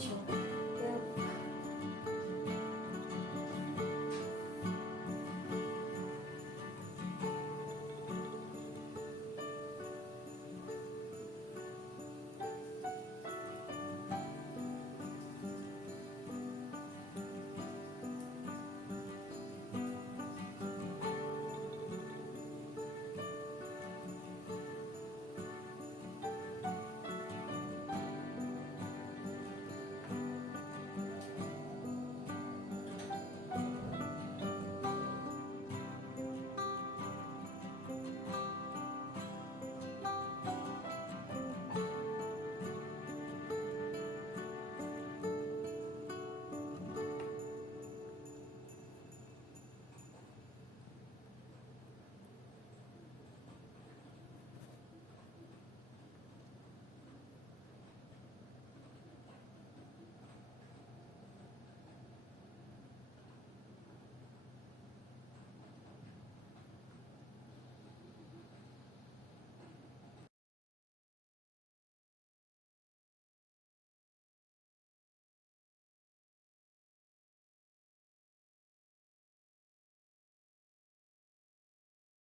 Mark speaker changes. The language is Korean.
Speaker 1: 그렇죠.